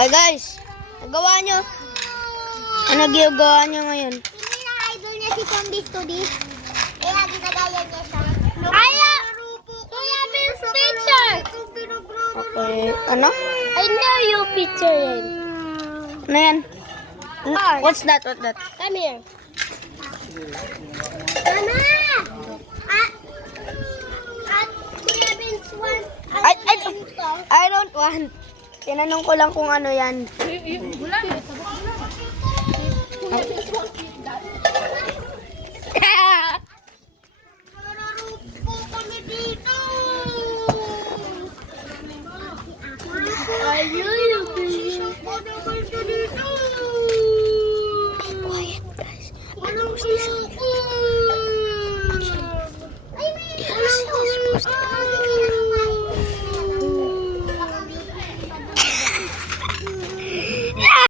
Ay guys, nagawa nyo. Ano ginagawa nyo ngayon? Hindi na idol niya si Zombie Study. Kaya ginagaya niya siya. Kaya! Kuya Vince picture! Okay, ano? I know you picture him. Ano yan? What's that? What's that? Come here. Mama! Kuya Vince want I don't want. Tinanong ko lang kung ano yan. Wala.